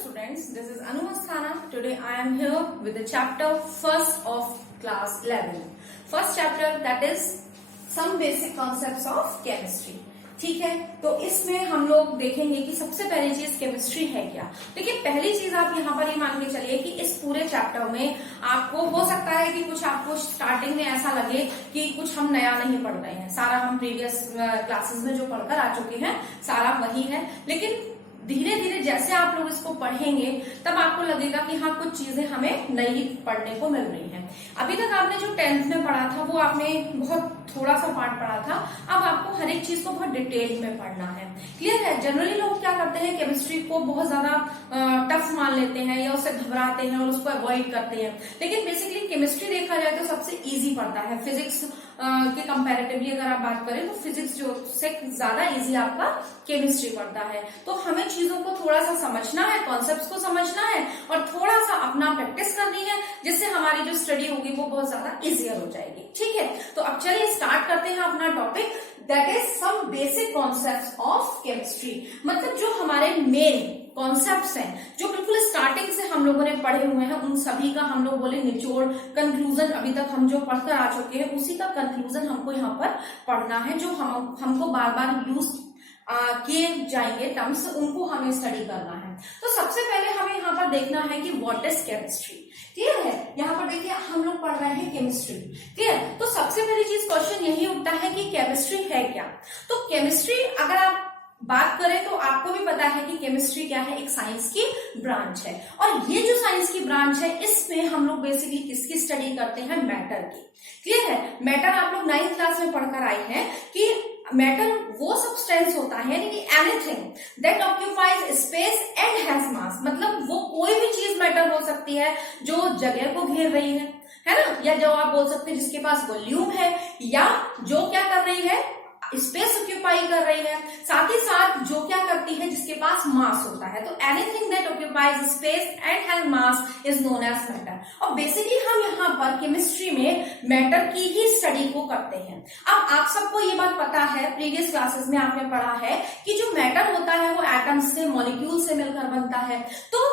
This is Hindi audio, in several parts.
students, this is Anu Asthana. Today I am here with the chapter first of class 11. First chapter, that is some basic concepts of chemistry. ठीक है, तो इसमें हम लोग देखेंगे कि सबसे पहली चीज केमिस्ट्री है क्या। देखिए, पहली चीज आप यहाँ पर ये मान के चलिए कि इस पूरे चैप्टर में आपको हो सकता है कि कुछ आपको स्टार्टिंग में ऐसा लगे कि कुछ हम नया नहीं पढ़ रहे हैं, सारा हम प्रीवियस क्लासेस में जो पढ़कर आ चुके हैं सारा वही है। लेकिन धीरे धीरे जैसे आप लोग इसको पढ़ेंगे तब आपको लगेगा कि हाँ, कुछ चीजें हमें नई पढ़ने को मिल रही हैं। अभी तक आपने जो 10th में पढ़ा था वो आपने बहुत थोड़ा सा पार्ट पढ़ा था, अब आपको हर एक चीज को बहुत डिटेल में पढ़ना है। क्लियर है? जनरली लोग क्या करते हैं, केमिस्ट्री को बहुत ज्यादा टफ मान लेते हैं या उससे घबराते हैं और उसको अवॉइड करते हैं। लेकिन बेसिकली केमिस्ट्री देखा जाए तो सबसे इजी पड़ता है। फिजिक्स के कंपैरेटिवली अगर आप बात करें तो फिजिक्स जो से ज्यादा इजी आपका केमिस्ट्री पड़ता है। तो हमें चीजों को थोड़ा सा समझना है, कॉन्सेप्ट्स को समझना है और थोड़ा सा अपना प्रैक्टिस करनी है, जिससे हमारी जो स्टडी होगी वो बहुत ज्यादा इजियर हो जाएगी। ठीक है, तो अब चलिए स्टार्ट करते हैं अपना topic, that is some basic concepts of chemistry. मतलब जो हमारे मेन कॉन्सेप्ट्स हैं, जो बिल्कुल स्टार्टिंग से हम लोगों ने पढ़े हुए हैं, उन सभी का हम लोग बोले निचोड़, कंक्लूजन, अभी तक हम जो पढ़कर आ चुके हैं उसी का कंक्लूजन हमको यहाँ पर पढ़ना है। जो हमको बार बार यूज किए जाएंगे टर्म्स, उनको हमें स्टडी करना है। तो सबसे पहले हमें यहाँ पर देखना है कि व्हाट इज केमिस्ट्री। क्लियर है? यहाँ पर देखिए हम लोग पढ़ रहे हैं केमिस्ट्री। क्लियर? तो सबसे पहली चीज क्वेश्चन यही उठता है कि केमिस्ट्री है क्या। तो केमिस्ट्री अगर आप बात करें तो आपको भी पता है कि केमिस्ट्री क्या है, एक साइंस की ब्रांच है। और ये जो साइंस की ब्रांच है इसमें हम लोग बेसिकली किसकी स्टडी करते हैं, मैटर की। क्लियर है? मैटर आप लोग 9th क्लास में पढ़कर आए हैं कि मैटर वो सब्सटेंस होता है, यानी कि anything that occupies space and has मास। मतलब वो कोई भी चीज मैटर हो सकती है जो जगह को घेर रही है ना, या जो आप बोल सकते हैं जिसके पास वॉल्यूम है, या जो क्या कर रही है, स्पेस ऑक्यूपाई कर रही है, साथ ही साथ जो क्या करती है, जिसके पास मास होता है। तो anything that occupies space and has mass is known as matter. और बेसिकली हम यहाँ पर केमिस्ट्री में मैटर की ही स्टडी को करते हैं। अब आप सबको ये बात पता है, प्रीवियस क्लासेस में आपने पढ़ा है कि जो मैटर होता है वो एटम्स से, मॉलिक्यूल से मिलकर बनता है। तो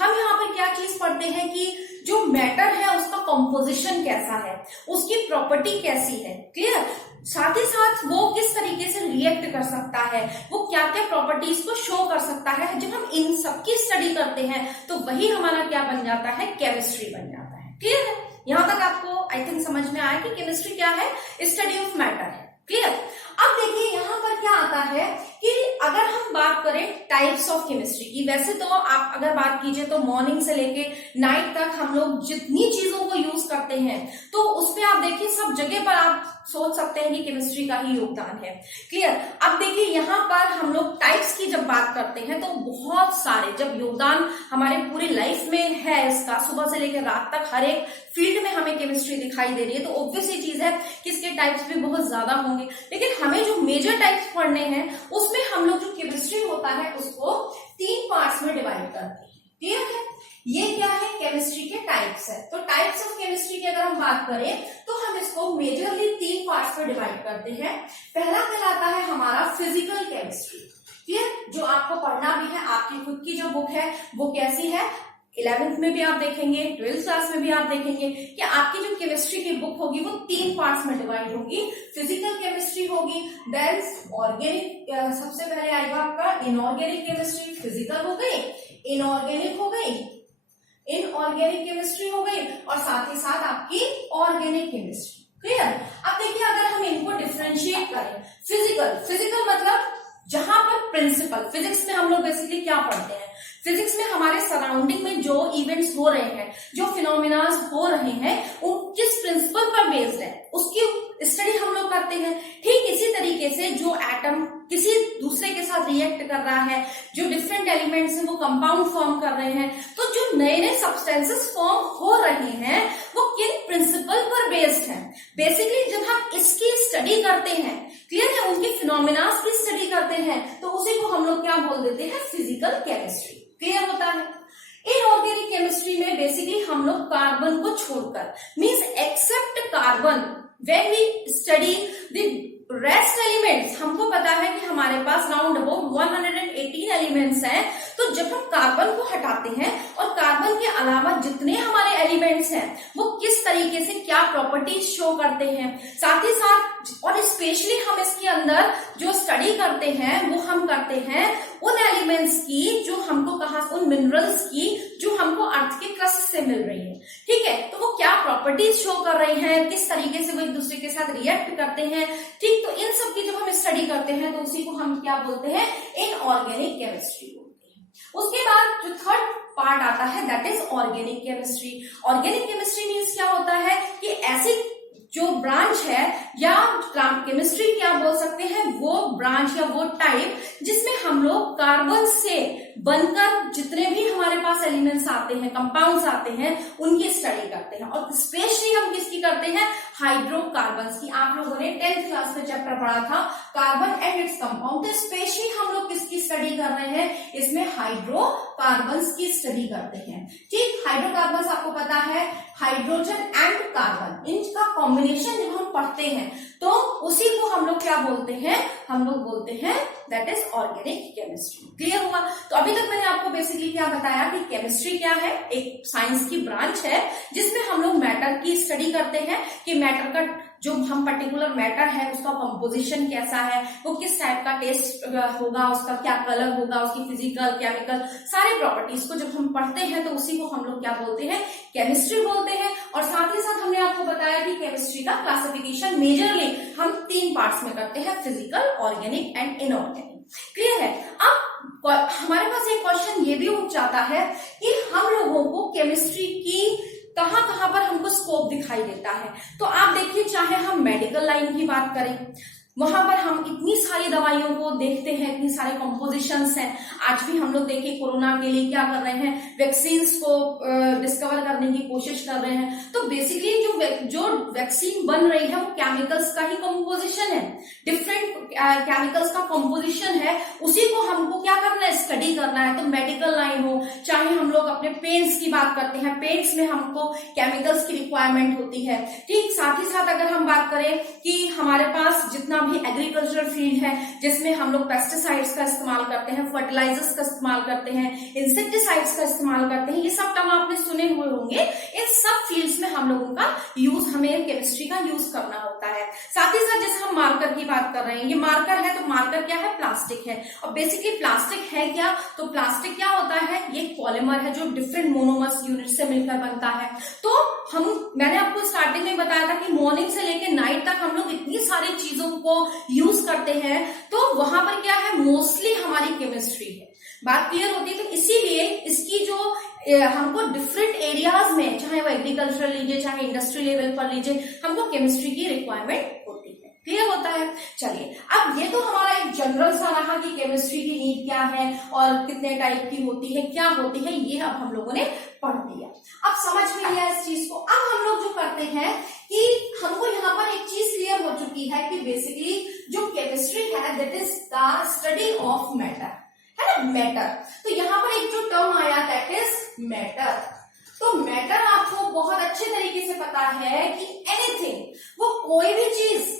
हम यहाँ पर क्या चीज पढ़ते हैं कि जो मैटर है उसका कॉम्पोजिशन कैसा है, उसकी प्रॉपर्टी कैसी है। क्लियर? साथ ही साथ वो किस तरीके से रिएक्ट कर सकता है, वो क्या क्या प्रॉपर्टीज को शो कर सकता है। जब हम इन सब की स्टडी करते हैं तो वही हमारा क्या बन जाता है, केमिस्ट्री बन जाता है। क्लियर है? यहां तक आपको आई थिंक समझ में आया कि केमिस्ट्री क्या है, स्टडी ऑफ मैटर है। क्लियर? अब देखिए यहाँ पर क्या आता है कि अगर हम बात करें टाइप्स ऑफ केमिस्ट्री की, वैसे तो आप अगर बात कीजिए तो मॉर्निंग से लेके नाइट तक हम लोग जितनी चीजों को यूज करते हैं तो उसपे आप देखिए सब जगह पर आप सोच सकते हैं कि केमिस्ट्री का ही योगदान है। क्लियर? अब देखिए यहाँ पर हम लोग टाइप्स की जब बात करते हैं तो बहुत सारे, जब योगदान हमारे पूरी लाइफ में है इसका, सुबह से लेकर रात तक हर एक फील्ड में हमें केमिस्ट्री दिखाई दे रही है, तो ऑब्वियस ये चीज है कि इसके टाइप्स भी बहुत ज्यादा होंगे। लेकिन हमें जो मेजर टाइप्स पढ़ने हैं उसमें हम लोग जो केमिस्ट्री होता है उसको 3 पार्ट्स में डिवाइड करते हैं। क्लियर है? ये क्या है, केमिस्ट्री के टाइप्स है। तो टाइप्स ऑफ केमिस्ट्री की अगर हम बात करें तो हम इसको मेजरली 3 पार्ट्स में डिवाइड करते हैं। पहला कहलाता है हमारा फिजिकल केमिस्ट्री। क्लियर? जो आपको पढ़ना भी है, आपकी खुद की जो बुक है वो कैसी है, 11th में भी आप देखेंगे, 12th क्लास में भी आप देखेंगे कि आपकी जो केमिस्ट्री की बुक होगी वो 3 पार्ट्स में डिवाइड होगी। फिजिकल केमिस्ट्री होगी, देन ऑर्गेनिक, सबसे पहले आएगा आपका इनऑर्गेनिक केमिस्ट्री, फिजिकल हो गई, इनऑर्गेनिक हो गई, इनऑर्गेनिक केमिस्ट्री हो गई, और साथ ही साथ आपकी ऑर्गेनिक केमिस्ट्री। क्लियर? अब देखिए अगर हम इनको डिफरेंशिएट करें, फिजिकल मतलब जहां पर प्रिंसिपल, फिजिक्स में हम लोग बेसिकली क्या पढ़ते हैं, फिजिक्स में हमारे सराउंडिंग में जो इवेंट्स हो रहे हैं, जो फिनोमिनाज हो रहे हैं, वो किस प्रिंसिपल पर बेस्ड है उसकी स्टडी हम लोग करते हैं। ठीक इसी तरीके से जो एटम किसी दूसरे के साथ रिएक्ट कर रहा है, जो डिफरेंट एलिमेंट्स हैं वो कंपाउंड फॉर्म कर रहे हैं, तो जो नए नए सब्सटेंसेस फॉर्म हो रहे हैं वो किन प्रिंसिपल पर बेस्ड हैं। बेसिकली जब हम इसकी स्टडी करते हैं, क्लियर है, उनके फिनोमिनाज की स्टडी करते हैं, तो उसी को हम लोग क्या बोल देते हैं, फिजिकल केमिस्ट्री। क्लियर होता है? इनऑर्गेनिक केमिस्ट्री में बेसिकली हम लोग कार्बन को छोड़कर, means except carbon, when we study the rest elements, हमको पता है कि हमारे पास राउंड अबाउट 118 एलिमेंट्स हैं, तो जब हम कार्बन को हटाते हैं और कार्बन के अलावा जितने हमारे एलिमेंट्स हैं वो किस तरीके से क्या प्रॉपर्टीज शो करते हैं, साथ ही साथ और स्पेशली हम इसके अंदर जो स्टडी करते हैं वो हम करते हैं उन एलिमेंट्स की जो हमको कहा, उन मिनरल्स की जो हमको अर्थ के क्रस्ट से मिल रही है। ठीक है, तो वो क्या प्रॉपर्टीज शो कर रही हैं, किस तरीके से वो एक दूसरे के साथ रिएक्ट करते हैं। ठीक, तो इन सब की जब हम स्टडी करते हैं तो उसी को हम क्या बोलते हैं, इनऑर्गेनिक केमिस्ट्री बोलते हैं। उसके बाद जो थर्ड पार्ट आता है that is organic chemistry. Organic chemistry means क्या होता है कि ऐसी जो ब्रांच है या केमिस्ट्री क्या बोल सकते हैं, वो ब्रांच या वो टाइप जिसमें हम लोग कार्बन से बनकर जितने भी हमारे पास एलिमेंट्स आते हैं, कंपाउंड्स आते हैं, उनकी स्टडी करते हैं। और स्पेशली हम किसकी करते हैं, हाइड्रोकार्बन्स की। आप लोगों ने 10th क्लास में चैप्टर पढ़ा था कार्बन एंड इट्स कंपाउंड, तो स्पेशली हम लोग किसकी स्टडी कर रहे हैं, इसमें हाइड्रोकार्बन्स की स्टडी करते हैं। ठीक, हाइड्रोकार्बन्स आपको पता है हाइड्रोजन एंड कार्बन, इनका कॉम्बिनेशन जब हम पढ़ते हैं तो उसी को हम लोग क्या बोलते हैं, हम लोग बोलते हैं that is organic chemistry. Clear हुआ? तो अभी तक मैंने आपको बेसिकली क्या बताया कि केमिस्ट्री क्या है, एक साइंस की ब्रांच है जिसमें हम लोग मैटर की स्टडी करते हैं कि मैटर का जो हम पर्टिकुलर मैटर है उसका कंपोजिशन कैसा है, वो किस टाइप का टेस्ट होगा, उसका क्या कलर होगा, उसकी फिजिकल केमिकल सारे प्रॉपर्टीज को जब हम पढ़ते हैं तो उसी को हम लोग क्या बोलते हैं, केमिस्ट्री बोलते हैं। और साथ ही साथ हमने आपको बताया कि केमिस्ट्री का क्लासिफिकेशन मेजरली हम 3 पार्ट्स में करते हैं, physical, organic and inorganic. Clear है? अब हमारे पास एक क्वेश्चन ये भी उठ जाता है कि हम लोगों को केमिस्ट्री की कहां कहां पर हमको स्कोप दिखाई देता है। तो आप देखिए, चाहे हम मेडिकल लाइन की बात करें, वहां पर हम इतनी सारी दवाइयों को देखते हैं, इतनी सारे कॉम्पोजिशंस हैं। आज भी हम लोग देखिए कोरोना के लिए क्या कर रहे हैं, वैक्सीन्स को डिस्कवर करने की कोशिश कर रहे हैं। तो बेसिकली जो वैक्सीन बन रही है वो केमिकल्स का ही कॉम्पोजिशन है, डिफरेंट केमिकल्स का कॉम्पोजिशन है, उसी को हमको क्या करना है, स्टडी करना है। तो मेडिकल लाइन हो, चाहे हम लोग अपने पेंट्स की बात करते हैं, पेंट्स में हमको केमिकल्स की रिक्वायरमेंट होती है। ठीक, साथ ही साथ अगर हम बात करें कि हमारे पास जितना भी एग्रीकल्चर फील्ड है जिसमें हम लोग पेस्टिसाइड्स का इस्तेमाल करते हैं, फर्टिलाइजर्स का इस्तेमाल करते हैं, इंसेक्टिसाइड्स का इस्तेमाल करते हैं, ये सब टर्म आपने सुने हुए होंगे। इन सब फील्ड्स में हम लोगों का यूज, हमें केमिस्ट्री का यूज करना होता है। साथ ही साथ जैसे हम मार्कर की बात कर रहे हैं, ये मार्कर है, तो मार्कर क्या है, प्लास्टिक है। और बेसिकली प्लास्टिक है क्या, तो प्लास्टिक क्या होता है, ये पॉलीमर है जो डिफरेंट मोनोमर्स यूनिट से मिलकर बनता है। तो मैंने आपको स्टार्टिंग में बताया था कि मॉर्निंग से लेकर नाइट तक हम लोग इतनी सारी चीजों को यूज करते हैं, तो वहां पर क्या है, मोस्टली हमारी केमिस्ट्री है। बात क्लियर होती है? तो इसीलिए इसकी जो हमको डिफरेंट एरियाज में, चाहे वो एग्रीकल्चर लीजिए, चाहे इंडस्ट्री लेवल पर लीजिए, हमको केमिस्ट्री की रिक्वायरमेंट होती है। क्लियर होता है? चलिए, अब ये तो हमारा एक जनरल सा रहा कि केमिस्ट्री की नीड क्या है और कितने टाइप की होती है, क्या होती है, ये अब हम लोगों ने पढ़ दिया। अब समझ में लिया इस चीज को। अब हम लोग जो करते हैं कि हमको यहाँ पर एक चीज क्लियर हो चुकी है कि बेसिकली जो केमिस्ट्री है that is the study of matter, है ना, मैटर। तो यहाँ पर एक जो टर्म आया दैट इज मैटर। तो मैटर आपको बहुत अच्छे तरीके से पता है कि एनीथिंग, वो कोई भी चीज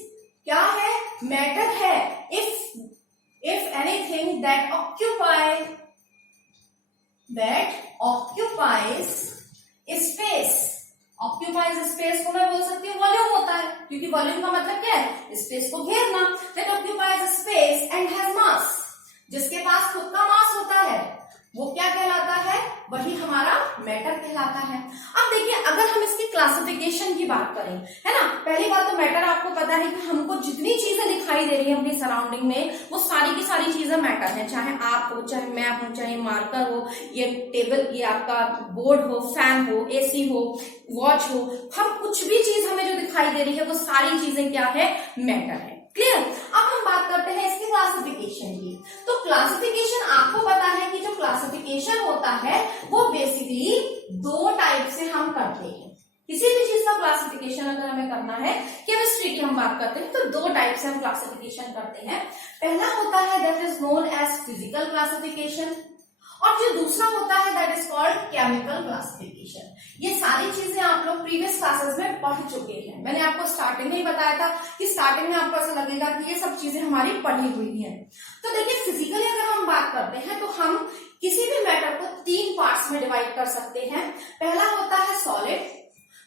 क्या है, मैटर है। If anything that occupies space, occupies space को मैं बोल सकती हूँ वॉल्यूम होता है, क्योंकि वॉल्यूम का मतलब क्या है, स्पेस को घेरना। that occupies space and has mass, जिसके पास खुद का मास होता है वो क्या कहलाता है, वही हमारा मैटर कहलाता है। अब देखिए, अगर हम इसकी क्लासिफिकेशन की बात करें, है ना, पहली बात तो मैटर आपको पता है कि हमको जितनी चीजें दिखाई दे रही है अपनी सराउंडिंग में, वो सारी की सारी चीजें मैटर है। चाहे आप हो, चाहे मैं हूं, चाहे मार्कर हो, ये टेबल, ये आपका बोर्ड हो, फैन हो, एसी हो, वॉच हो, हम कुछ भी चीज हमें जो दिखाई दे रही है वो सारी चीजें क्या है, मैटर है। क्लियर? अब हम बात करते हैं इसकी क्लासिफिकेशन की। तो क्लासिफिकेशन आपको पता है कि जो क्लासिफिकेशन होता है वो बेसिकली 2 टाइप से हम करते हैं। किसी भी चीज का क्लासिफिकेशन अगर हमें करना है, केमिस्ट्री की हम बात करते हैं, तो 2 टाइप से हम क्लासिफिकेशन करते हैं। पहला होता है that is known as physical classification, और जो दूसरा होता है that is called chemical classification. ये सारी चीजें आप लोग प्रीवियस क्लासेस में पढ़ चुके हैं। मैंने आपको स्टार्टिंग में ही बताया था कि स्टार्टिंग में आपको ऐसा लगेगा कि ये सब चीजें हमारी पढ़ी हुई हैं। तो देखिए, फिजिकली अगर हम बात करते हैं तो हम किसी भी मैटर को पार्ट्स में डिवाइड कर सकते हैं। पहला होता है सॉलिड,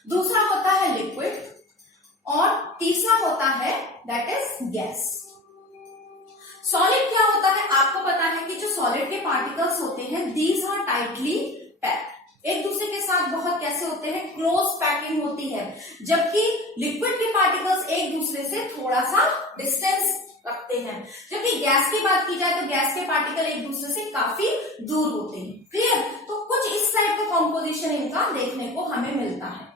दूसरा होता है लिक्विड और तीसरा होता है दैट इज गैस। सॉलिड क्या होता है, आपको पता है कि जो सॉलिड के पार्टिकल्स होते हैं दीज आर टाइटली पैक्ड, एक दूसरे के साथ बहुत कैसे होते हैं, क्लोज पैकिंग होती है, जबकि लिक्विड के पार्टिकल्स एक दूसरे से थोड़ा सा डिस्टेंस रखते हैं। जबकि गैस की बात की जाए तो गैस के पार्टिकल एक दूसरे से काफी दूर होते हैं। क्लियर? तो कुछ इस टाइप का कॉम्पोजिशन इनका देखने को हमें मिलता है।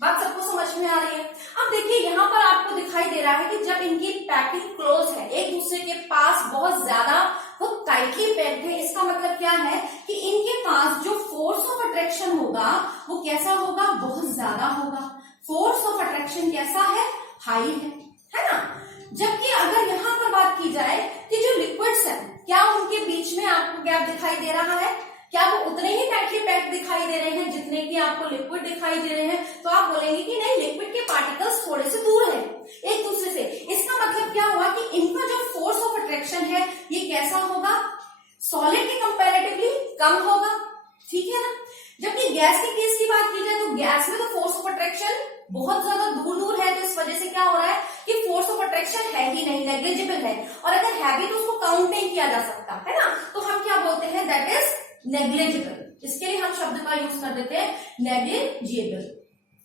बात सबको समझ में आ रही है? अब देखिए यहाँ पर आपको दिखाई दे रहा है कि जब इनकी पैकिंग क्लोज है, एक दूसरे के पास बहुत ज्यादा वो टाइटली पैक्ड है, इसका मतलब क्या है कि इनके पास जो फोर्स ऑफ अट्रैक्शन होगा वो कैसा होगा, बहुत ज्यादा होगा। फोर्स ऑफ अट्रैक्शन कैसा है, हाई है ना। जबकि अगर यहाँ पर बात की जाए कि जो लिक्विड्स है, क्या उनके बीच में आपको गैप दिखाई दे रहा है, क्या वो उतने ही टाइटली पैक्ड दिखाई दे रहे हैं जितने कि आपको लिक्विड दिखाई दे रहे हैं? तो आप बोलेंगे कि नहीं, लिक्विड के पार्टिकल्स थोड़े से दूर है एक दूसरे से। इसका मतलब क्या हुआ कि इनका जो फोर्स ऑफ अट्रैक्शन है ये कैसा होगा, सॉलिड के कंपैरेटिवली कम होगा। ठीक है ना। जबकि गैस के केस की बात की जाए तो गैस में तो फोर्स ऑफ अट्रैक्शन बहुत ज्यादा दूर दूर है, तो इस वजह से क्या हो रहा है कि फोर्स ऑफ अट्रैक्शन है ही नहीं, नेग्लिजिबल है, और अगर है भी तो उसको काउंट नहीं किया जा सकता, है ना। तो हम क्या बोलते हैं, दैट इज नेग्लिजिबल। इसके लिए हम शब्द का यूज कर देते हैं नेग्लिजिबल।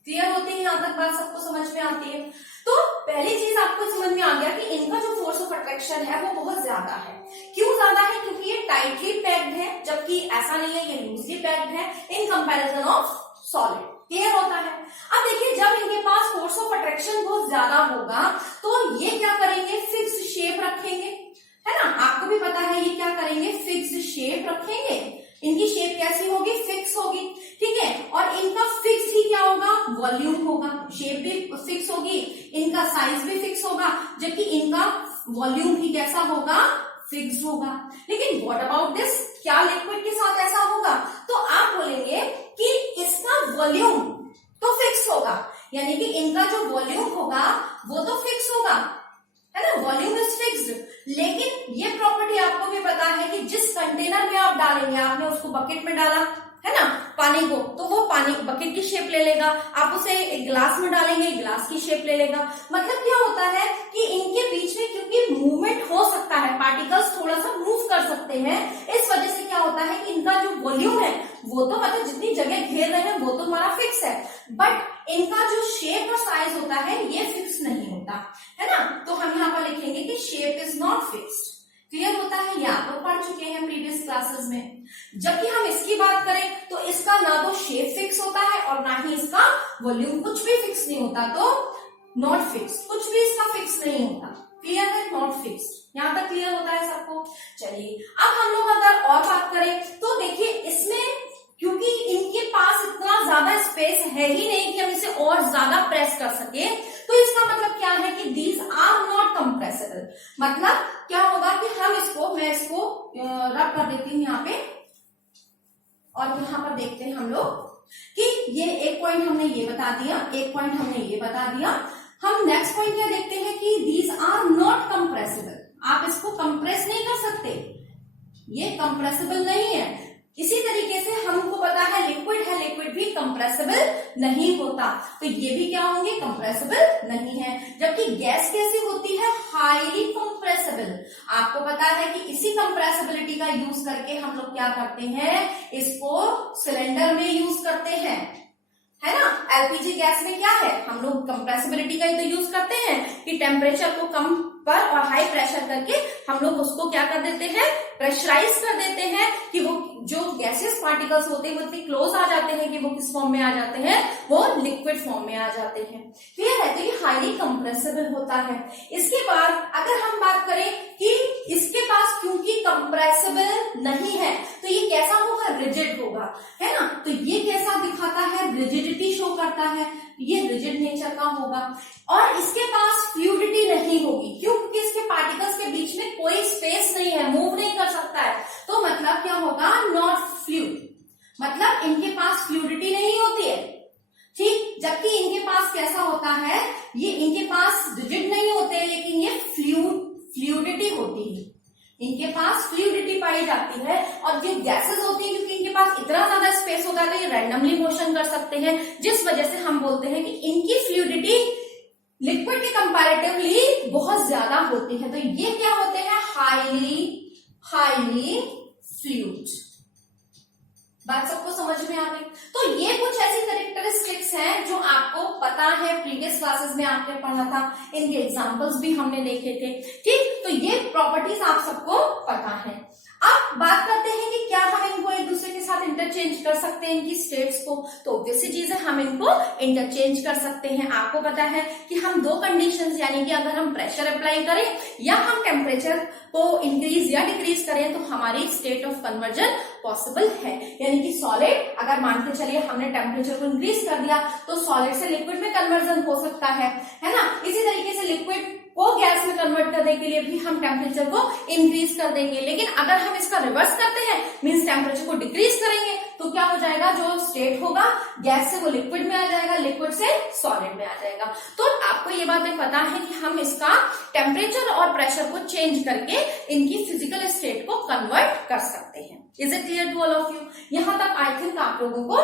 क्लियर होती है? यहां तक बात सबको समझ में आती है? तो पहली चीज आपको समझ में आ गया कि इनका जो फोर्स ऑफ अट्रैक्शन है वो बहुत ज्यादा है। क्यों ज्यादा है? क्योंकि ये टाइटली पैक्ड है, जबकि ऐसा नहीं है, ये लूजली पैक्ड है in comparison of solid. Clear होता है? अब देखिए, जब इनके पास फोर्स ऑफ अट्रैक्शन बहुत ज्यादा होगा तो ये क्या करेंगे, फिक्स शेप रखेंगे, है ना। आपको भी पता है ये क्या करेंगे, फिक्स शेप रखेंगे। इनकी शेप कैसी होगी, फिक्स होगी। ठीक है, और इनका फिक्स ही क्या होगा, वॉल्यूम होगा। शेप भी फिक्स होगी, इनका साइज भी फिक्स होगा, जबकि इनका वॉल्यूम भी कैसा होगा, फिक्स होगा। लेकिन व्हाट अबाउट दिस, क्या लिक्विड के साथ ऐसा होगा? तो आप बोलेंगे कि इसका वॉल्यूम तो फिक्स होगा, यानी कि इनका जो वॉल्यूम होगा वो तो फिक्स होगा, है ना, वॉल्यूम इज फिक्स्ड। लेकिन ये प्रॉपर्टी आपको भी पता है कि जिस कंटेनर में आप डालेंगे, आपने उसको बकेट में डाला, है ना, पानी को, तो वो पानी बकेट की शेप ले लेगा। आप उसे एक गिलास में डालेंगे, गिलास की शेप ले लेगा। मतलब क्या होता है कि इनके बीच में क्योंकि मूवमेंट हो सकता है, पार्टिकल्स थोड़ा सा मूव कर सकते हैं, इस वजह से क्या होता है कि इनका जो वॉल्यूम है वो तो मतलब जितनी जगह घेर रहे हैं वो तो हमारा फिक्स है, बट इनका जो शेप और साइज होता है ये फिक्स नहीं होता, है ना। तो हम यहाँ पर लिखेंगे कि shape is not fixed. Clear होता है? ये आप लोग पढ़ चुके हैं प्रीवियस क्लासेस में। जबकि हम इसकी बात करें तो इसका ना तो शेप फिक्स होता है और ना ही इसका वॉल्यूम, कुछ भी फिक्स नहीं होता, तो नॉट फिक्स, कुछ भी इसका फिक्स नहीं होता। क्लियर है? Not fix. यहाँ तक क्लियर होता है सबको? चलिए, अब हम लोग अगर और बात करें तो देखिए, इसमें क्योंकि इनके पास इतना ज्यादा स्पेस है ही नहीं कि हम इसे और ज्यादा प्रेस कर सके, तो इसका मतलब क्या है कि दीज आर नॉट कंप्रेसिबल। मतलब क्या होगा कि हम इसको, मैं इसको रब कर देती हूँ यहाँ पे, और यहाँ पर देखते हैं हम लोग कि ये एक पॉइंट हमने ये बता दिया, एक पॉइंट हमने ये बता दिया। हम नेक्स्ट पॉइंट क्या देखते हैं कि दीज आर नॉट कंप्रेसिबल। आप इसको कंप्रेस नहीं कर सकते, ये कंप्रेसिबल नहीं है। इसी तरीके से हमको पता है लिक्विड भी कंप्रेसिबल नहीं होता, तो ये भी क्या होंगे, कंप्रेसिबल नहीं है। जबकि गैस कैसी होती है, हाईली कंप्रेसिबल। आपको पता है कि इसी कंप्रेसिबिलिटी का यूज करके हम लोग क्या करते हैं, इसको सिलेंडर में यूज करते हैं, है ना। एलपीजी गैस में क्या है, हम लोग कंप्रेसिबिलिटी का ही तो यूज करते हैं कि टेम्परेचर को कम पर और हाई प्रेशर करके हम लोग उसको क्या कर देते हैं, प्रेशराइज कर देते हैं कि वो जो गैसियस पार्टिकल्स होते हैं वो इतने क्लोज आ जाते हैं कि वो किस फॉर्म में आ जाते हैं, वो लिक्विड फॉर्म में आ जाते हैं। क्लियर है? तो ये हाईली कंप्रेसिबल होता है। इसके बाद अगर हम बात करें कि इसके पास क्योंकि कंप्रेसिबल नहीं है तो ये कैसा होगा, रिजिड होगा, है ना। तो ये कैसा दिखाता है, रिजिडिटी शो करता है, ये रिजिड नेचर का होगा। और इसके पास फ्लूइडिटी नहीं होगी, क्योंकि इसके पार्टिकल्स के बीच में कोई स्पेस नहीं है, मूव नहीं कर सकता है, तो मतलब क्या होगा, नॉट फ्लूइड। मतलब इनके पास फ्लूइडिटी नहीं होती है, ठीक। जबकि इनके पास कैसा होता है, ये इनके पास रिजिड नहीं होते, लेकिन ये फ्लूइडिटी होती है। इनके पास फ्लूइडिटी पाई जाती है। और जो गैसेस होती है, क्योंकि इनके पास इतना ज्यादा जगह तो ये रैंडमली मोशन कर सकते हैं, जिस वजह से हम बोलते हैं कि इनकी फ्लूइडिटी लिक्विड के कंपैरेटिवली बहुत ज्यादा होती है। तो ये क्या होते हैं, हाईली फ्लूइड। बात सबको समझ में आ गई। तो ये कुछ ऐसी कैरेक्टरिस्टिक्स हैं जो आपको पता है, प्रीवियस क्लासेस में आपने पढ़ा था, इनके एग्जांपल्स भी हमने देखे थे। ठीक, तो ये प्रॉपर्टीज आप सबको पता है। अब बात करते हैं कि क्या हम इनको एक दूसरे के साथ इंटरचेंज कर सकते हैं, इनकी स्टेट्स को। तो ऑब्वियस चीज है, हम इनको इंटरचेंज कर सकते हैं। आपको पता है कि हम दो कंडीशंस, यानी कि अगर हम प्रेशर अप्लाई करें या हम टेम्परेचर को इंक्रीज या डिक्रीज करें, तो हमारी स्टेट ऑफ कन्वर्जन पॉसिबल है। यानी कि सॉलिड, अगर मान के चलिए हमने टेम्परेचर को इंक्रीज कर दिया तो सॉलिड से लिक्विड में कन्वर्जन हो सकता है ना। इसी तरीके से लिक्विड को गैस में कन्वर्ट करने के लिए भी हम टेम्परेचर को इंक्रीज कर देंगे। लेकिन अगर हम इसका रिवर्स करते हैं, मींस टेम्परेचर को डिक्रीज करेंगे, तो क्या हो जाएगा, जो स्टेट होगा गैस से वो लिक्विड में आ जाएगा, लिक्विड से सॉलिड में आ जाएगा। तो आपको ये बातें पता है कि हम इसका टेम्परेचर और प्रेशर को चेंज करके इनकी फिजिकल स्टेट को कन्वर्ट कर सकते हैं। Is it clear to all of you? यहां तक आई थिंक आप लोगों को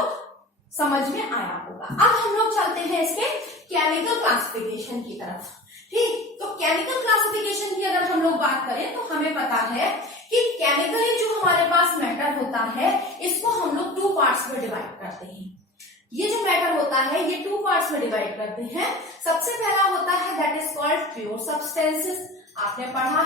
समझ में आया होगा। अब हम लोग चलते हैं इसके केमिकल क्लासिफिकेशन की तरफ। ठीक, तो केमिकल क्लासिफिकेशन की अगर हम लोग बात करें तो हमें पता है कि केमिकली जो हमारे पास मैटर होता है, इसको हम लोग 2 पार्ट्स में डिवाइड करते हैं। ये जो मैटर होता है ये 2 पार्ट्स में डिवाइड करते हैं। सबसे पहला होता है that is called pure substances. आपने पढ़ा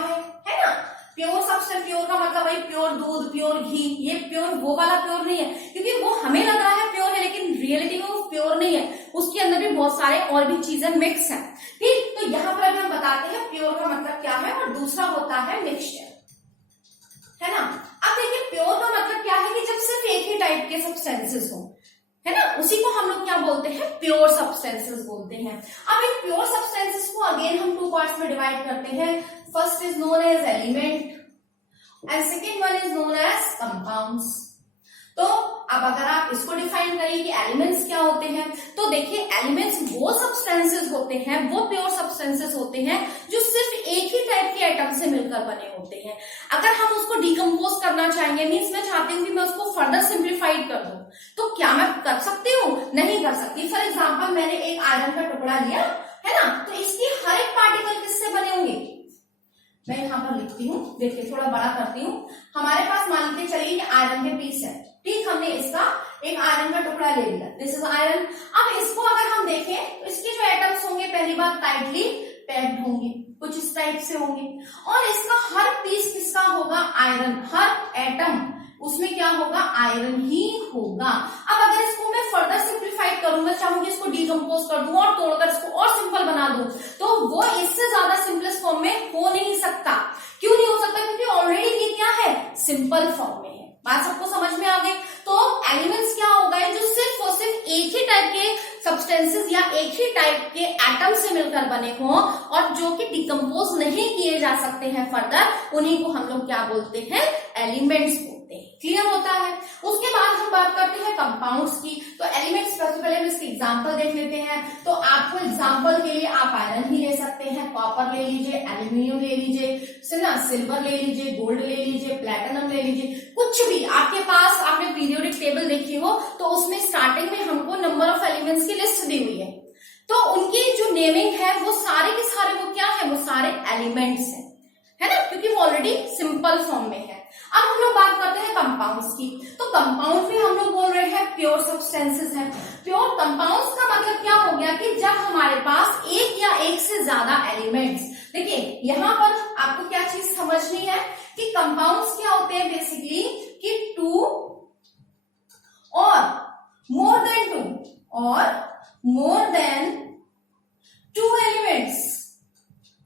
है ना। प्योर सब्सटेंस, प्योर का मतलब वही प्योर दूध, प्योर घी। ये प्योर वो वाला प्योर नहीं है, क्योंकि वो हमें लग रहा है प्योर है, लेकिन रियलिटी में वो प्योर नहीं है, उसके अंदर भी बहुत सारे और भी चीजें मिक्स हैं। ठीक, तो यहाँ पर हम बताते हैं प्योर का मतलब क्या है, और दूसरा होता है मिक्सचर, है ना। अब देखिए प्योर का मतलब क्या है कि जब सिर्फ एक ही टाइप के सब्सटेंसेस हो, है ना, उसी को हम लोग क्या बोलते हैं, प्योर सब्सटेंसेस बोलते हैं। अब इन प्योर सब्सटेंसेस को अगेन हम 2 पार्ट्स में डिवाइड करते हैं। First is known as element and second one is known as compounds. तो अब अगर आप इसको डिफाइन करें कि एलिमेंट्स क्या होते हैं, तो देखिए एलिमेंट्स वो सब्सटेंसेस होते हैं, वो प्योर सब्सटेंसेस होते हैं जो सिर्फ एक ही टाइप के एटम से मिलकर बने होते हैं। अगर हम उसको डिकम्पोज करना चाहेंगे, मीन्स मैं चाहती हूँ कि मैं उसको फर्दर सिंप्लीफाइड कर दूं, तो क्या मैं कर सकती हूँ? नहीं कर सकती। फॉर एग्जाम्पल मैंने एक आयरन का टुकड़ा लिया, है ना, तो इसकी हर एक पार्टिकल किससे बने होंगे? मैं यहाँ पर लिखती हूँ, देखिए थोड़ा बड़ा करती हूँ। हमारे पास मान के चलिए आयरन के पीस है। ठीक, हमने इसका एक आयरन का टुकड़ा ले लिया, दिस इज आयरन। अब इसको अगर हम देखें तो इसके जो एटम्स होंगे पहली बात टाइटली पैक्ड होंगे, कुछ इस टाइप से होंगे, और इसका हर पीस किसका होगा? आयरन। हर एटम उसमें क्या होगा? आयरन ही होगा। अब अगर इसको मैं फर्दर सिंप्लीफाइड करूं, मैं चाहूंगी इसको डिकम्पोज कर दूं और तोड़कर इसको और सिंपल बना दूं, तो वो इससे ज्यादा सिंपलेस्ट फॉर्म में हो नहीं सकता। क्यों नहीं हो सकता? क्योंकि ऑलरेडी ये क्या है? सिंपल फॉर्म में है। बात सबको समझ में आ गई। तो एलिमेंट्स क्या हो गए? जो सिर्फ और सिर्फ एक ही टाइप के सब्सटेंसेस या एक ही टाइप के एटम से मिलकर बने हों और जो कि डिकम्पोज नहीं किए जा सकते हैं फर्दर, उन्हीं को हम लोग क्या बोलते हैं? एलिमेंट्स बोलते हैं। क्लियर होता है। उसके बाद हम बात करते हैं कंपाउंड्स की। तो एलिमेंट्स सबसे पहले हम इसके एग्जांपल देख लेते हैं। तो आपको एग्जांपल के लिए आप आयरन ही ले सकते हैं, कॉपर ले लीजिए, एल्यूमिनियम ले लीजिए, सिल्वर ले लीजिए, गोल्ड ले लीजिए, प्लेटिनम ले लीजिए, कुछ भी आपके पास। आपने पीरियोडिक टेबल देखी हो तो उसमें स्टार्टिंग में हमको नंबर ऑफ एलिमेंट्स की लिस्ट दी हुई है, तो उनकी जो नेमिंग है वो सारे के सारे वो क्या है? वो सारे एलिमेंट्स हैं, है ना, क्योंकि वो ऑलरेडी सिंपल फॉर्म में है। अब हम लोग बात करते हैं कंपाउंड्स की। तो कंपाउंड भी हम लोग बोल रहे हैं प्योर सब्सटेंसेस हैं। प्योर कंपाउंड्स का मतलब क्या हो गया कि जब हमारे पास एक या एक से ज्यादा एलिमेंट्स, देखिए यहां पर आपको क्या चीज समझनी है कि कंपाउंड्स क्या होते हैं बेसिकली कि 2 or more than 2 or more than 2 elements,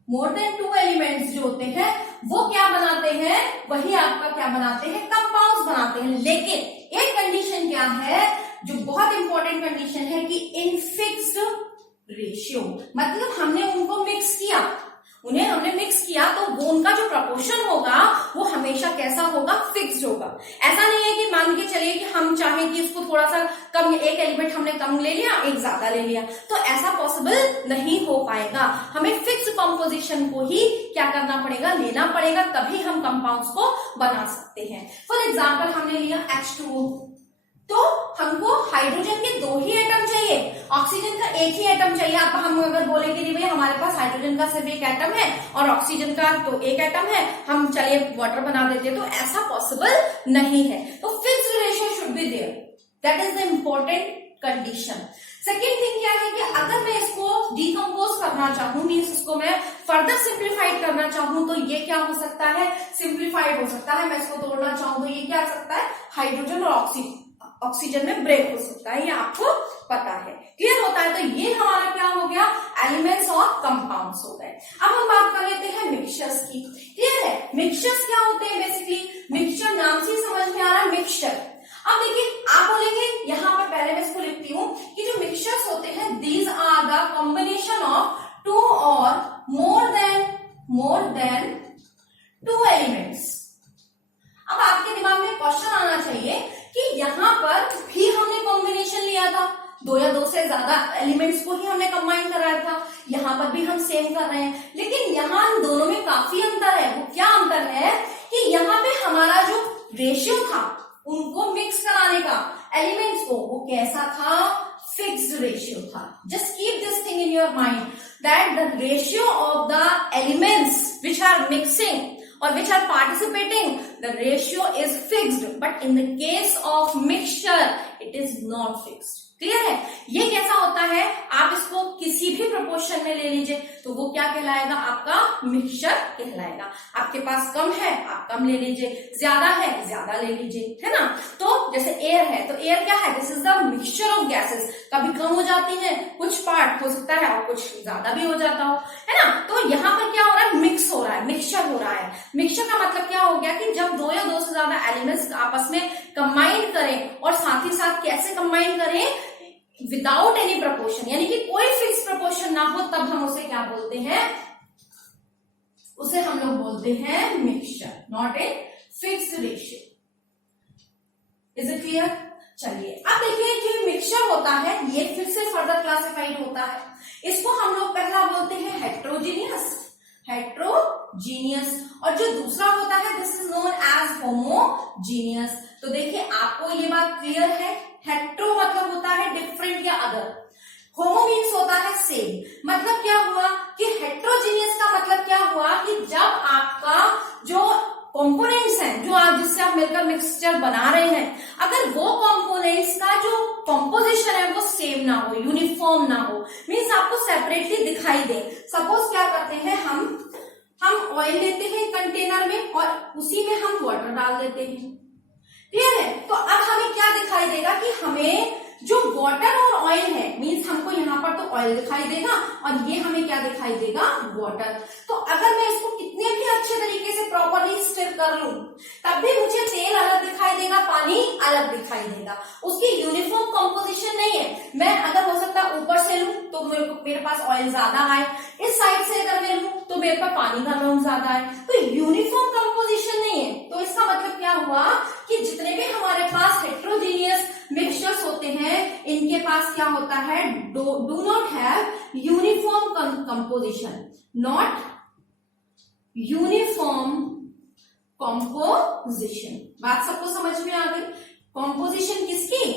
more than 2 elements जो होते हैं वो क्या बनाते हैं? वही आपका क्या बनाते हैं? कंपाउंड्स बनाते हैं। लेकिन एक कंडीशन क्या है जो बहुत इंपॉर्टेंट कंडीशन है कि इन फिक्स्ड रेशियो, मतलब हमने उनको मिक्स किया, उन्हें हमने मिक्स किया तो वो उनका जो प्रपोर्शन होगा वो हमेशा कैसा होगा? फिक्स्ड होगा। ऐसा नहीं है कि मान के चलिए कि हम चाहें कि उसको थोड़ा सा कम, एक एलिमेंट हमने कम ले लिया, एक ज्यादा ले लिया, तो ऐसा पॉसिबल नहीं हो पाएगा। हमें फिक्स्ड कंपोजिशन को ही क्या करना पड़ेगा? लेना पड़ेगा, तभी हम कंपाउंड्स को बना सकते हैं। फॉर एग्जाम्पल हमने लिया H2O, तो हमको हाइड्रोजन के 2 ही एटम चाहिए, ऑक्सीजन का 1 ही एटम चाहिए। अब हम अगर बोलेंगे कि भाई हमारे पास हाइड्रोजन का सिर्फ 1 एटम है और ऑक्सीजन का तो 1 एटम है, हम चलिए वाटर बना देते हैं, तो ऐसा पॉसिबल नहीं है। तो fixed ratio should be there, that is the important condition. Second thing क्या है कि अगर मैं इसको डिकम्पोज करना चाहूं, मीन्स इसको मैं फर्दर सिंप्लीफाइड करना चाहूं, तो ये क्या हो सकता है, सिंप्लीफाइड हो सकता है। मैं इसको तोड़ना चाहूं तो ये क्या हो सकता है, हाइड्रोजन और ऑक्सीजन में ब्रेक हो सकता है, ये आपको पता है, क्लियर होता है। तो ये हमारा क्या हो गया, एलिमेंट्स और कंपाउंड्स हो गए। अब हम बात कर लेते हैं मिक्सचर्स की, क्लियर है। मिक्सचर्स क्या होते हैं, बेसिकली मिक्सचर नाम से ही समझ में आ रहा है, मिक्सचर। अब देखिए आप बोलेंगे, यहाँ पर पहले मैं इसको लिखती हूँ कि जो मिक्सचर्स होते हैं, these are the combination of 2 or more than 2 elements. अब आपके दिमाग में क्वेश्चन आना चाहिए कि यहाँ पर भी हमने कॉम्बिनेशन लिया था, 2 या 2 से ज्यादा एलिमेंट्स को ही हमने कंबाइन कराया था, यहाँ पर भी हम सेम कर रहे हैं, लेकिन यहाँ इन दोनों में काफी अंतर है। वो क्या अंतर है कि यहाँ पे हमारा जो रेशियो था उनको मिक्स कराने का, एलिमेंट्स को, वो कैसा था, फिक्स्ड रेशियो था। Just keep this thing in your mind that the ratio of the elements which are mixing or which are participating, the ratio is fixed, but in the case of mixture it is not fixed. Clear है। ये कैसा होता है, आप इसको किसी भी प्रोपोर्शन में ले लीजिए तो वो क्या कहलाएगा, आपका मिक्सचर कहलाएगा। आपके पास कम है, आप कम ले लीजिए, ज्यादा है, ज्यादा ले लीजिए, है ना। तो जैसे एयर है, तो एयर क्या है, this is the mixture of gases. कभी कम हो जाती है, कुछ पार्ट हो सकता है और कुछ ज्यादा भी हो जाता हो, है ना। तो यहाँ पर क्या हो रहा है, मिक्स हो रहा है, मिक्सचर हो रहा है। मिक्सचर का मतलब क्या हो गया कि जब 2 या 2 से ज्यादा एलिमेंट्स आपस में कंबाइन करें, और साथ ही साथ कैसे कंबाइन करें, विदाउट एनी प्रपोर्शन, यानी कि कोई फिक्स प्रपोर्शन ना हो, तब हम उसे क्या बोलते हैं, उसे हम लोग बोलते हैं mixture, not a fixed ratio. Is it clear. चलिए अब देखिए, जो मिक्सचर होता है ये फिर से फर्दर क्लासिफाइड होता है। इसको हम लोग पहला बोलते हैं हेट्रोजीनियस, और जो दूसरा होता है this is known as homogeneous. तो देखिए आपको ये बात क्लियर है, हेट्रो मतलब होता है डिफरेंट या अदर, होमो मीन्स होता है सेम। मतलब क्या हुआ कि हेट्रोजीनियस का मतलब क्या हुआ कि जब आपका जो कंपोनेंट्स हैं, जो आप जिससे आप मिलकर मिक्सचर बना रहे हैं, अगर वो कंपोनेंट्स का जो कंपोजिशन है वो सेम ना हो, यूनिफॉर्म ना हो, मीन्स आपको सेपरेटली दिखाई दे। सपोज क्या करते हैं, हम ऑयल लेते हैं कंटेनर में और उसी में हम वाटर डाल देते हैं, क्लियर है। तो अब हमें क्या दिखाई देगा कि हमें जो वाटर और ऑयल है, मीन्स हमको यहाँ पर तो ऑयल दिखाई देगा और ये हमें क्या दिखाई देगा, वाटर। तो अगर मैं इसको कितने भी अच्छे तरीके से प्रॉपरली स्टिर कर लूं, तब भी मुझे तेल अलग दिखाई देगा, पानी अलग दिखाई देगा, उसकी यूनिफॉर्म कंपोजिशन नहीं है। मैं अगर हो सकता है ऊपर से लूं तो मेरे पास ऑयल ज्यादा आए, इस साइड से अगर मैं लूं तो मेरे पास पानी का अमाउंट ज्यादा है, तो यूनिफॉर्म कंपोजिशन नहीं है। तो इसका मतलब क्या हुआ कि जितने भी हमारे पास हेट्रोजीनियस मिक्सचर्स होते हैं, इनके पास क्या होता है, do not have uniform composition, not uniform composition. बात सबको समझ में आ गई। कंपोजिशन किसकी,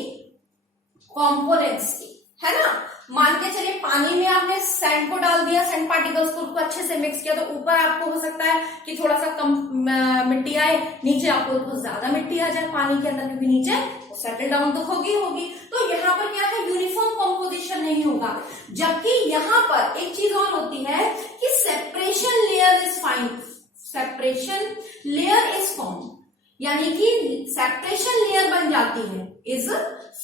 कंपोनेंट्स की, है ना। मान के चलिए पानी में आपने सैंड को डाल दिया, सैंड पार्टिकल्स को अच्छे से मिक्स किया, तो ऊपर आपको हो सकता है कि थोड़ा सा कम मिट्टी आए, नीचे आपको बहुत ज्यादा मिट्टी आ जाए पानी के अंदर, क्योंकि नीचे सेटल डाउन तो होगी। तो यहाँ पर क्या है, यूनिफॉर्म कंपोजिशन नहीं होगा। जबकि यहाँ पर एक चीज और होती है कि separation layer is find, separation layer is form, यानी कि सेपरेशन लेयर बन जाती है, इज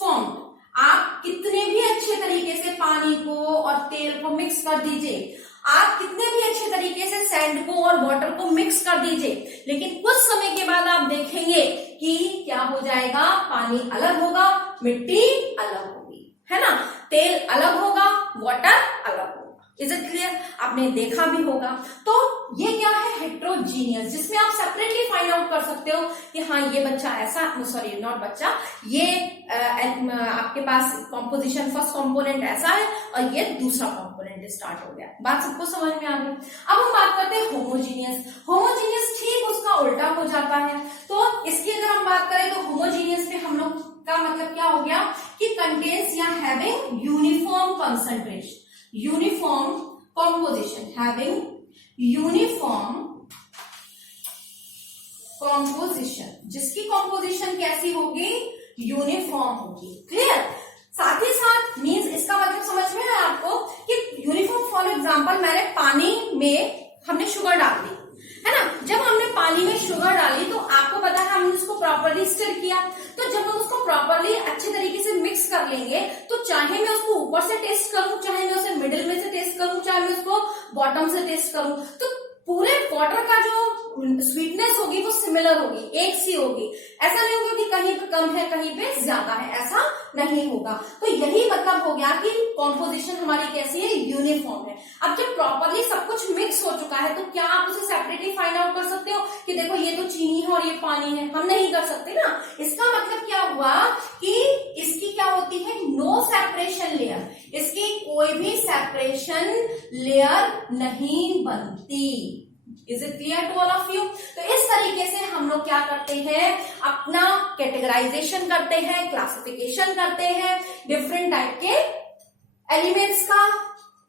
फॉर्म। आप कितने भी अच्छे तरीके से पानी को और तेल को मिक्स कर दीजिए, आप कितने भी अच्छे तरीके से सैंड को और वाटर को मिक्स कर दीजिए, लेकिन कुछ समय के बाद आप देखेंगे कि क्या हो जाएगा, पानी अलग होगा, मिट्टी अलग होगी, है ना, तेल अलग होगा, वाटर अलग होगा। Is it clear. आपने देखा भी होगा। तो ये क्या है, हेट्रोजीनियस, जिसमें आप सेपरेटली फाइंड आउट कर सकते हो कि हाँ ये बच्चा ऐसा, सॉरी नॉट बच्चा, ये आपके पास कंपोजिशन फर्स्ट कंपोनेंट ऐसा है और ये दूसरा कंपोनेंट स्टार्ट हो गया। बात सबको समझ में आ गई। अब हम बात करते हैं होमोजीनियस। होमोजीनियस ठीक उसका उल्टा हो जाता है। तो इसकी अगर हम बात करें तो होमोजीनियस में हम लोग का मतलब क्या contains या having uniform concentration, uniform composition, having uniform composition, जिसकी composition कैसी होगी, यूनिफॉर्म होगी। क्लियर? साथ ही साथ मीन्स इसका मतलब समझ में है आपको कि यूनिफॉर्म, फॉर एग्जांपल मैंने पानी में हमने शुगर डाल दी, है ना। जब हमने पानी में शुगर डाली तो आपको पता है हमने उसको प्रॉपर्ली स्टर किया, तो जब हम उसको प्रॉपर्ली अच्छे तरीके से मिक्स कर लेंगे तो चाहे मैं उसको ऊपर से टेस्ट करूं, चाहे मैं उसे मिडिल में से टेस्ट करूं, चाहे मैं उसको बॉटम से टेस्ट करूं, तो पूरे वाटर का जो स्वीटनेस होगी वो सिमिलर होगी, एक सी होगी। ऐसा नहीं होगा कि कहीं पे कम है कहीं पे ज्यादा है, ऐसा नहीं होगा। तो यही मतलब हो गया कि कॉम्पोजिशन हमारी कैसी है, यूनिफॉर्म है। अब जब प्रॉपरली सब कुछ मिक्स हो चुका है तो क्या आप उसे सेपरेटली फाइंड आउट कर सकते हो कि देखो ये तो चीनी है और ये पानी है? हम नहीं कर सकते ना। इसका मतलब क्या हुआ कि इसकी क्या होती है, नो सेपरेशन लेयर, इसकी कोई भी सेपरेशन लेयर नहीं बनती। Is it clear to all of you? तो इस तरीके से हम लोग क्या करते हैं, अपना कैटेगराइजेशन करते हैं, क्लासिफिकेशन करते हैं डिफरेंट टाइप के एलिमेंट्स का,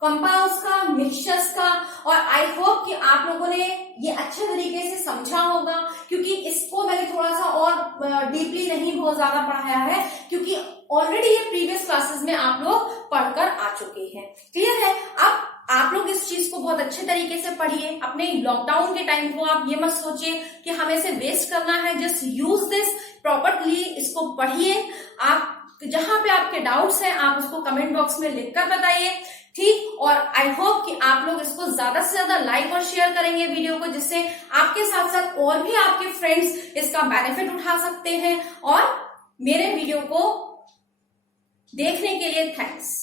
कंपाउंड्स का, मिक्सचर्स का। और आई होप कि आप लोगों ने ये अच्छे तरीके से समझा होगा, क्योंकि इसको मैंने थोड़ा सा और डीपली नहीं बहुत ज्यादा पढ़ाया है, क्योंकि ऑलरेडी ये प्रीवियस क्लासेस में आप लोग पढ़कर आ चुके हैं। क्लियर है? अब आप लोग इस चीज को बहुत अच्छे तरीके से पढ़िए। अपने लॉकडाउन के टाइम को आप ये मत सोचिए कि हमें इसे वेस्ट करना है, जस्ट यूज दिस प्रॉपरली, इसको पढ़िए। आप जहां पे आपके डाउट्स हैं आप उसको कमेंट बॉक्स में लिखकर बताइए, ठीक। और आई होप कि आप लोग इसको ज्यादा से ज्यादा लाइक और शेयर करेंगे वीडियो को, जिससे आपके साथ साथ और भी आपके फ्रेंड्स इसका बेनिफिट उठा सकते हैं। और मेरे वीडियो को देखने के लिए थैंक्स।